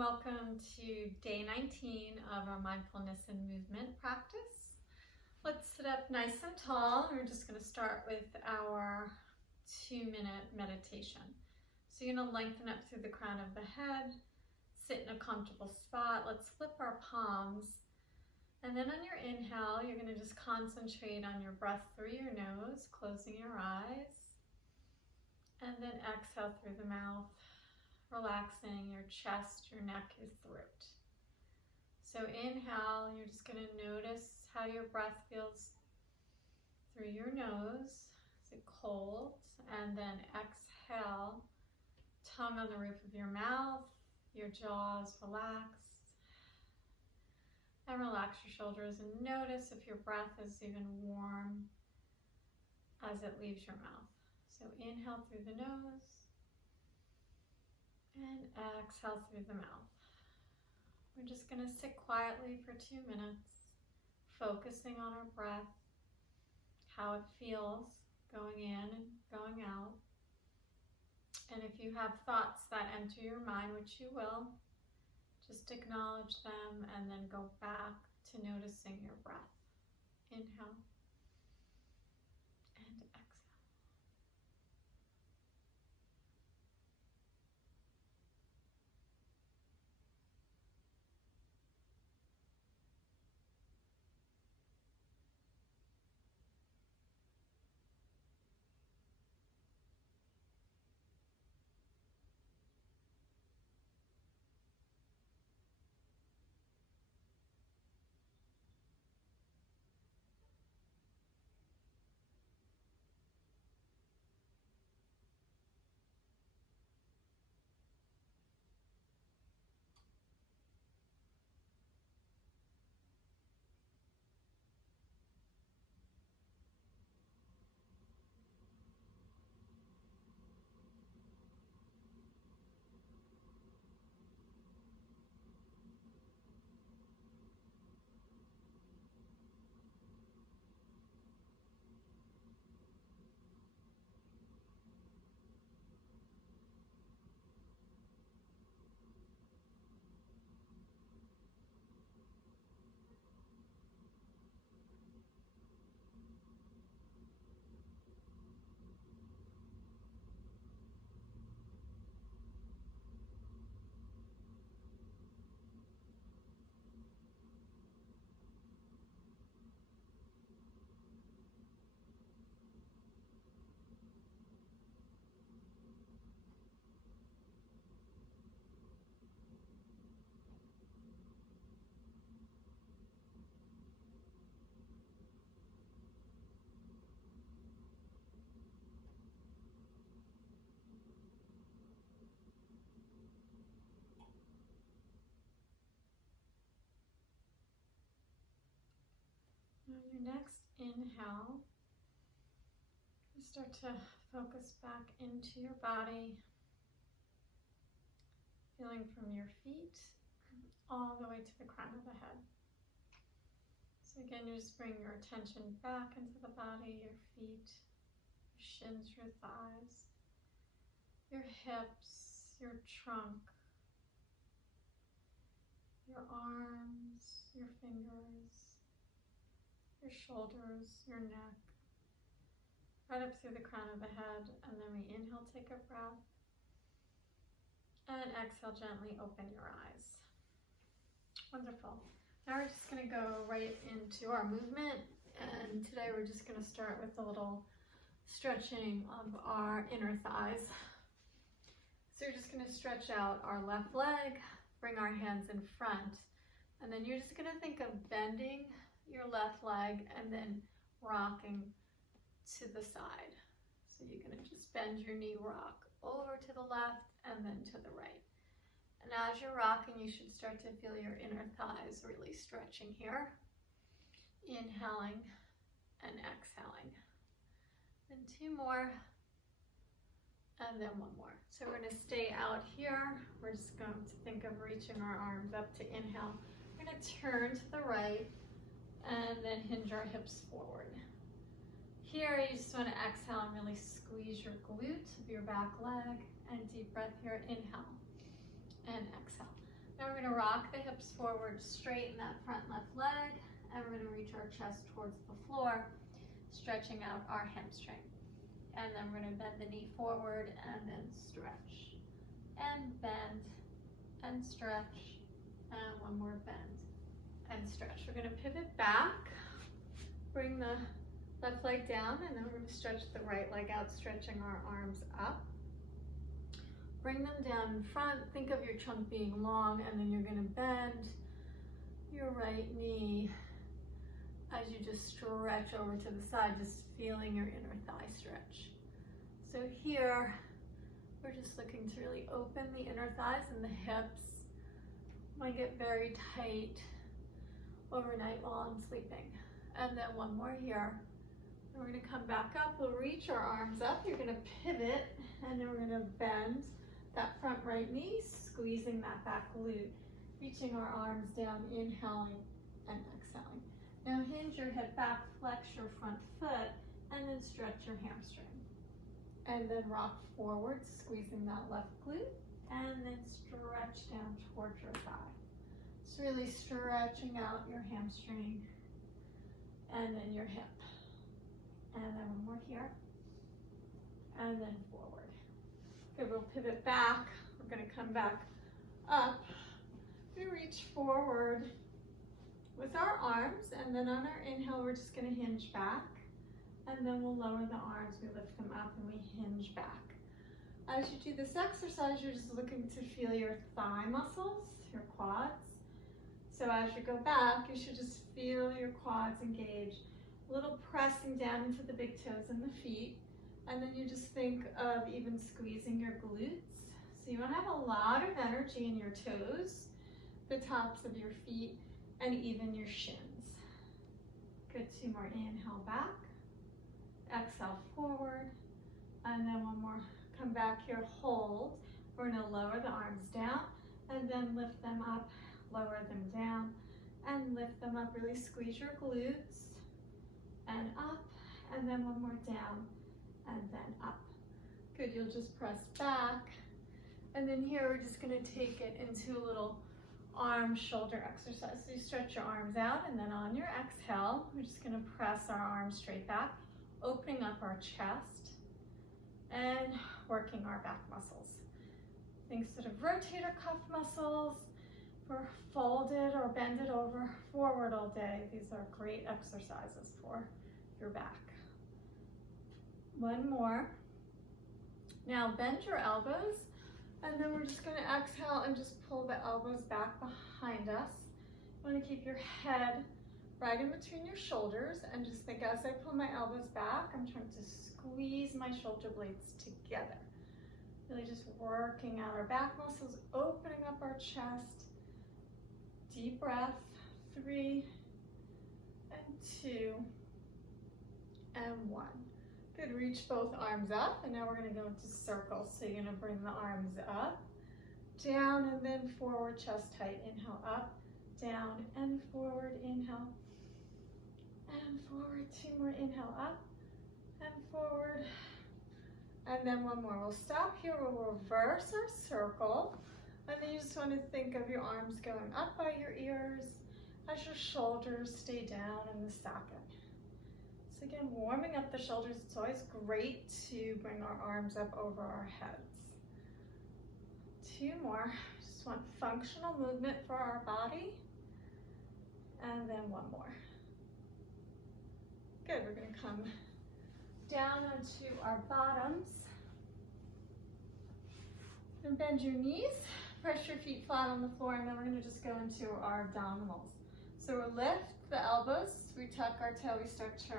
welcome to day 19 of our mindfulness and movement practice. Let's sit up nice and tall. We're just going to start with our 2-minute meditation. So you're going to lengthen up through the crown of the head, sit in a comfortable spot. Let's flip our palms. And then on your inhale, you're going to just concentrate on your breath through your nose, closing your eyes. And then exhale through the mouth, relaxing your chest, your neck, your throat. So inhale, you're just going to notice how your breath feels through your nose. Is it cold? And then exhale, tongue on the roof of your mouth, your jaws relaxed. And relax your shoulders and notice if your breath is even warm as it leaves your mouth. So inhale through the nose and exhale through the mouth. We're just going to sit quietly for 2 minutes, focusing on our breath, how it feels going in and going out. And if you have thoughts that enter your mind, which you will, just acknowledge them and then go back to noticing your breath. Inhale and exhale. On your next inhale, you start to focus back into your body, feeling from your feet all the way to the crown of the head. So again, you just bring your attention back into the body, your feet, your shins, your thighs, your hips, your trunk, your arms, your fingers, your shoulders, your neck, right up through the crown of the head. And then we inhale, take a breath, and exhale, gently open your eyes. Wonderful. Now we're just going to go right into our movement, and today we're just going to start with a little stretching of our inner thighs. So you're just going to stretch out our left leg, bring our hands in front, and then you're just going to think of bending your left leg and then rocking to the side. So you're going to just bend your knee, rock over to the left and then to the right. And as you're rocking, you should start to feel your inner thighs really stretching here. Inhaling and exhaling. Then 2 more. And then 1 more. So we're going to stay out here. We're just going to think of reaching our arms up to inhale. We're going to turn to the right and then hinge our hips forward. Here, you just want to exhale and really squeeze your glute of your back leg, and deep breath here, inhale and exhale. Now we're going to rock the hips forward, straighten that front left leg, and we're going to reach our chest towards the floor, stretching out our hamstring. And then we're going to bend the knee forward and then stretch. And bend and stretch. And one more bend and stretch. We're going to pivot back, bring the left leg down, and then we're going to stretch the right leg out, stretching our arms up. Bring them down in front. Think of your trunk being long, and then you're going to bend your right knee as you just stretch over to the side, just feeling your inner thigh stretch. So here, we're just looking to really open the inner thighs and the hips. Might get very tight overnight while I'm sleeping. And then one more here. And we're going to come back up. We'll reach our arms up. You're going to pivot, and then we're going to bend that front right knee, squeezing that back glute, reaching our arms down, inhaling and exhaling. Now hinge your head back, flex your front foot, and then stretch your hamstring. And then rock forward, squeezing that left glute, and then stretch down towards your thigh. It's really stretching out your hamstring, and then your hip. And then one more here, and then forward. Okay, we'll pivot back. We're going to come back up. We reach forward with our arms, and then on our inhale, we're just going to hinge back. And then we'll lower the arms, we lift them up, and we hinge back. As you do this exercise, you're just looking to feel your thigh muscles, your quads. So as you go back, you should just feel your quads engage. A little pressing down into the big toes and the feet. And then you just think of even squeezing your glutes. So you want to have a lot of energy in your toes, the tops of your feet, and even your shins. Good, 2 more. Inhale back. Exhale forward. And then one more. Come back here, hold. We're going to lower the arms down and then lift them up, lower them down, and lift them up. Really squeeze your glutes and up, and then one more down and then up. Good, you'll just press back. And then here we're just going to take it into a little arm shoulder exercise. So you stretch your arms out, and then on your exhale, we're just going to press our arms straight back, opening up our chest and working our back muscles. Think sort of rotator cuff muscles. We're folded or bended over forward all day. These are great exercises for your back. One more. Now bend your elbows, and then we're just going to exhale and just pull the elbows back behind us. You want to keep your head right in between your shoulders, and just think as I pull my elbows back, I'm trying to squeeze my shoulder blades together. Really just working out our back muscles, opening up our chest. Deep breath, 3 and 2 and 1. Good, reach both arms up, and now we're going to go into circles. So you're going to bring the arms up, down, and then forward, chest tight. Inhale up, down, and forward. Inhale, and forward. 2 more. Inhale up, and forward. And then one more. We'll stop here. We'll reverse our circle. And then you just want to think of your arms going up by your ears as your shoulders stay down in the socket. So again, warming up the shoulders. It's always great to bring our arms up over our heads. 2 more. Just want functional movement for our body. And then 1 more. Good, we're going to come down onto our bottoms. And bend your knees. Press your feet flat on the floor, and then we're going to just go into our abdominals. So we'll lift the elbows, we tuck our tail, we start to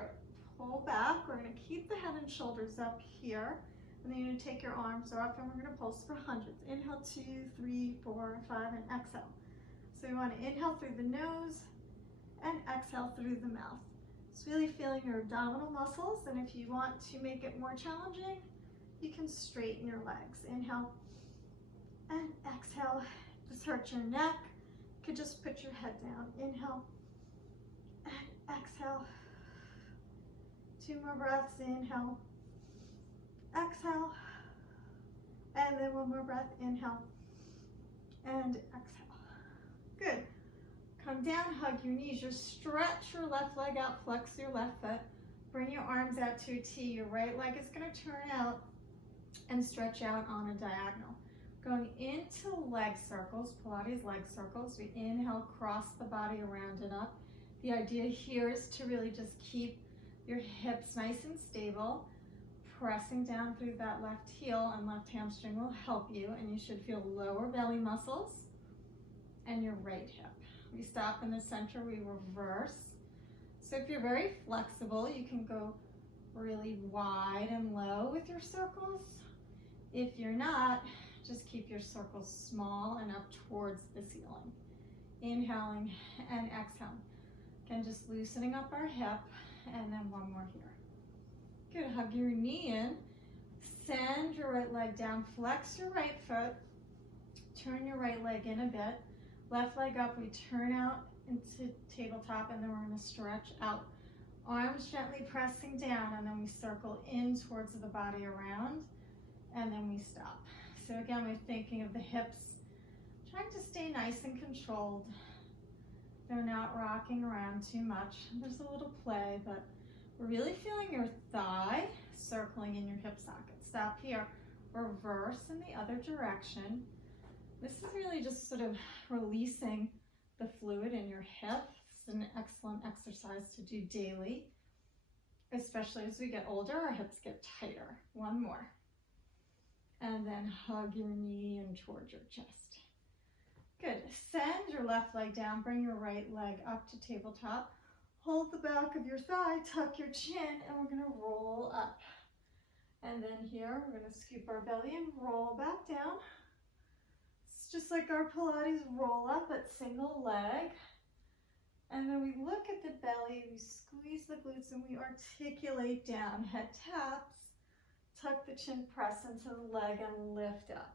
pull back. We're going to keep the head and shoulders up here, and then you're going to take your arms off, and we're going to pulse for hundreds. Inhale, 2, 3, 4, 5, and exhale. So we want to inhale through the nose and exhale through the mouth. It's really feeling your abdominal muscles, and if you want to make it more challenging, you can straighten your legs. Inhale and exhale. This hurts your neck. You could just put your head down. Inhale and exhale. 2 more breaths. Inhale, exhale, and then 1 more breath. Inhale and exhale. Good. Come down, hug your knees. Just stretch your left leg out, flex your left foot. Bring your arms out to a T. Your right leg is going to turn out and stretch out on a diagonal. Going into leg circles, Pilates leg circles. We inhale, cross the body around and up. The idea here is to really just keep your hips nice and stable. Pressing down through that left heel and left hamstring will help you, and you should feel lower belly muscles and your right hip. We stop in the center, we reverse. So if you're very flexible, you can go really wide and low with your circles. If you're not, just keep your circles small and up towards the ceiling. Inhaling and exhaling. Again, just loosening up our hip, and then one more here. Good, hug your knee in, send your right leg down, flex your right foot, turn your right leg in a bit, left leg up, we turn out into tabletop, and then we're going to stretch out. Arms gently pressing down, and then we circle in towards the body around, and then we stop. So again, we're thinking of the hips, trying to stay nice and controlled. They're not rocking around too much. There's a little play, but we're really feeling your thigh circling in your hip socket. Stop here, reverse in the other direction. This is really just sort of releasing the fluid in your hip. It's an excellent exercise to do daily, especially as we get older, our hips get tighter. One more. And then hug your knee in towards your chest. Good. Send your left leg down, bring your right leg up to tabletop. Hold the back of your thigh, tuck your chin, and we're going to roll up. And then here, we're going to scoop our belly and roll back down. It's just like our Pilates roll up, but single leg. And then we look at the belly, we squeeze the glutes, and we articulate down. Head taps, tuck the chin, press into the leg, and lift up.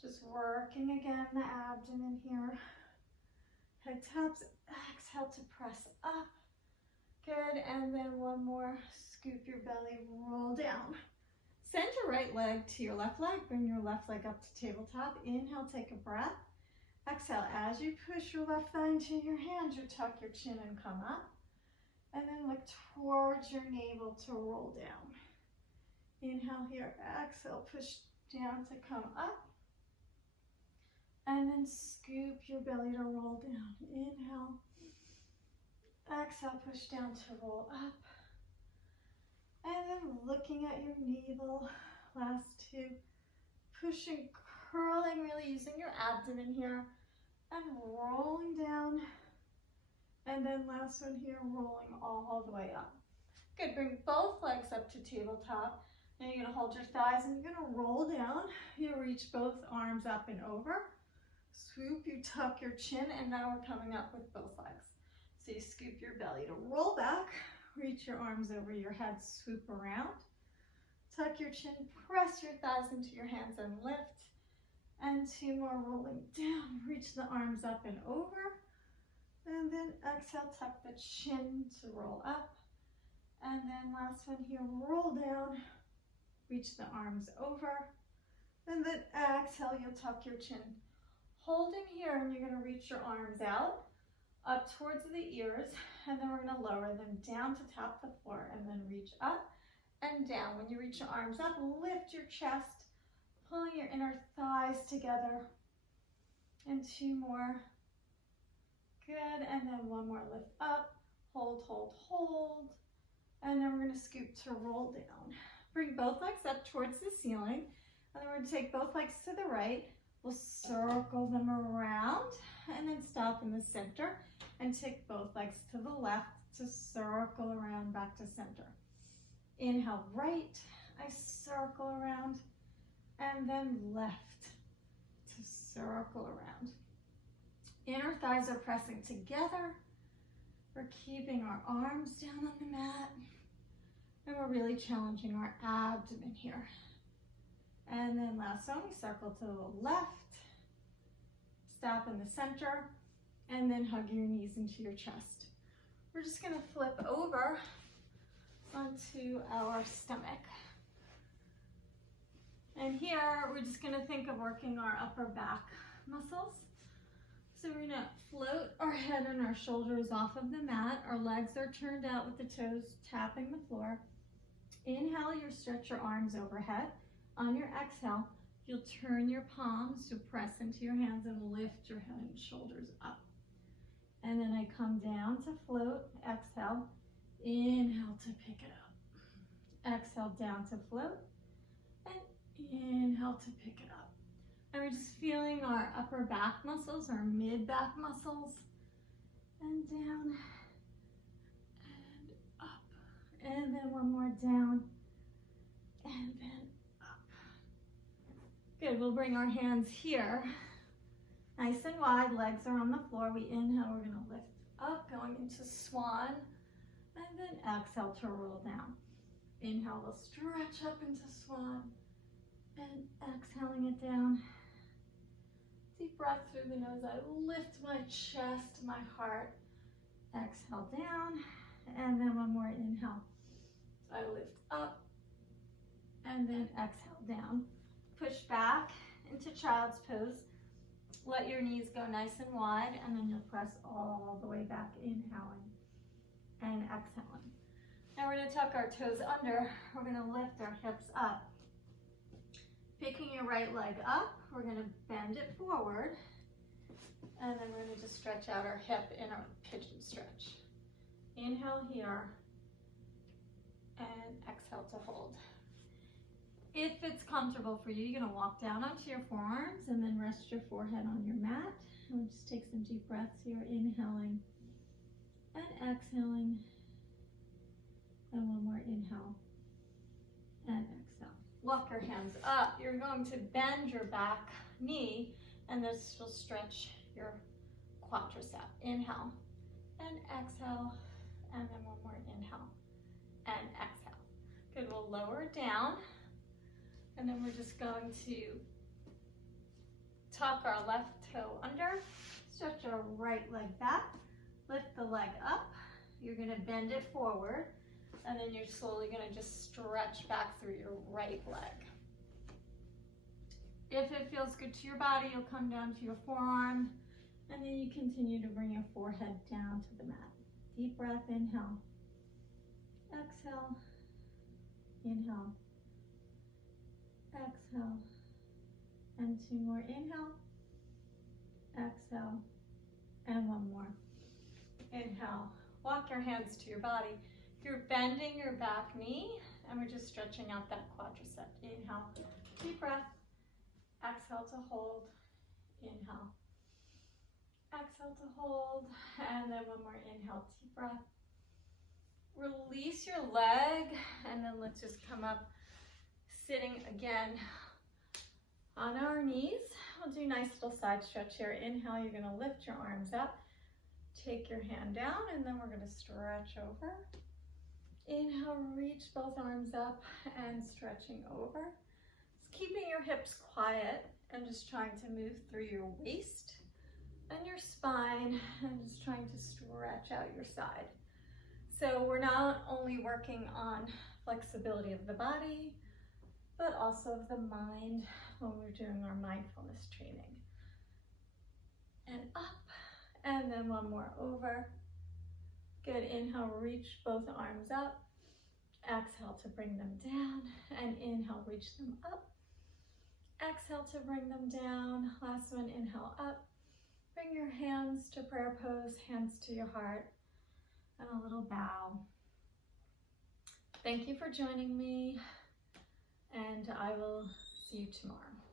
Just working again the abdomen here. Head taps, exhale to press up. Good, and then one more. Scoop your belly, roll down. Send your right leg to your left leg. Bring your left leg up to tabletop. Inhale, take a breath. Exhale, as you push your left thigh into your hands, you tuck your chin and come up. And then look towards your navel to roll down. Inhale here, exhale, push down to come up. And then scoop your belly to roll down. Inhale. Exhale, push down to roll up. And then looking at your navel. Last two. Pushing, curling, really using your abdomen here. And rolling down. And then last one here, rolling all the way up. Good, bring both legs up to tabletop. Now you're gonna hold your thighs and you're gonna roll down. You reach both arms up and over. Swoop, you tuck your chin, and now we're coming up with both legs. So you scoop your belly to roll back, reach your arms over your head, swoop around, tuck your chin, press your thighs into your hands and lift, and two more rolling down, reach the arms up and over, and then exhale, tuck the chin to roll up, and then last one here, roll down, reach the arms over, and then exhale, you'll tuck your chin. Holding here, and you're going to reach your arms out, up towards the ears, and then we're going to lower them down to tap the floor, and then reach up and down. When you reach your arms up, lift your chest, pulling your inner thighs together, and two more. Good, and then one more, lift up, hold, hold, hold, and then we're going to scoop to roll down. Bring both legs up towards the ceiling, and then we're going to take both legs to the right. We'll circle them around and then stop in the center and take both legs to the left to circle around back to center. Inhale, right, I circle around, and then left to circle around. Inner thighs are pressing together. We're keeping our arms down on the mat, and we're really challenging our abdomen here. And then last one, we circle to the left, stop in the center, and then hug your knees into your chest. We're just gonna flip over onto our stomach. And here, we're just gonna think of working our upper back muscles. So we're gonna float our head and our shoulders off of the mat. Our legs are turned out with the toes tapping the floor. Inhale, you stretch your arms overhead. On your exhale, you'll turn your palms to press into your hands and lift your head and shoulders up. And then I come down to float, exhale, inhale to pick it up. Exhale down to float, and inhale to pick it up. And we're just feeling our upper back muscles, our mid back muscles, and down, and up. And then one more down, and then up. Good, we'll bring our hands here. Nice and wide, legs are on the floor. We inhale, we're gonna lift up, going into swan, and then exhale to roll down. Inhale, we'll stretch up into swan, and exhaling it down. Deep breath through the nose. I lift my chest, my heart. Exhale down, and then one more inhale. I lift up, and then exhale down. Push back into child's pose. Let your knees go nice and wide, and then you'll press all the way back, inhaling and exhaling. Now we're going to tuck our toes under. We're going to lift our hips up. Picking your right leg up, we're going to bend it forward, and then we're going to just stretch out our hip in a pigeon stretch. Inhale here, and exhale to hold. If it's comfortable for you, you're going to walk down onto your forearms and then rest your forehead on your mat. And we'll just take some deep breaths here, inhaling and exhaling. And one more inhale and exhale. Walk your hands up. You're going to bend your back knee, and this will stretch your quadricep. Inhale and exhale, and then one more inhale and exhale. Good, we'll lower it down. And then we're just going to tuck our left toe under, stretch our right leg back, lift the leg up. You're going to bend it forward, and then you're slowly going to just stretch back through your right leg. If it feels good to your body, you'll come down to your forearm, and then you continue to bring your forehead down to the mat. Deep breath, inhale, exhale, inhale, exhale, and two more. Inhale, exhale, and one more. Inhale. Walk your hands to your body. You're bending your back knee, and we're just stretching out that quadricep. Inhale, deep breath. Exhale to hold. Inhale. Exhale to hold, and then one more inhale, deep breath. Release your leg, and then let's just come up, sitting again on our knees. We'll do a nice little side stretch here. Inhale, you're gonna lift your arms up. Take your hand down, and then we're gonna stretch over. Inhale, reach both arms up and stretching over. Just keeping your hips quiet and just trying to move through your waist and your spine, and just trying to stretch out your side. So we're not only working on flexibility of the body, but also of the mind when we're doing our mindfulness training. And up, and then one more over. Good, inhale, reach both arms up. Exhale to bring them down, and inhale, reach them up. Exhale to bring them down. Last one, inhale up. Bring your hands to prayer pose, hands to your heart, and a little bow. Thank you for joining me, and I will see you tomorrow.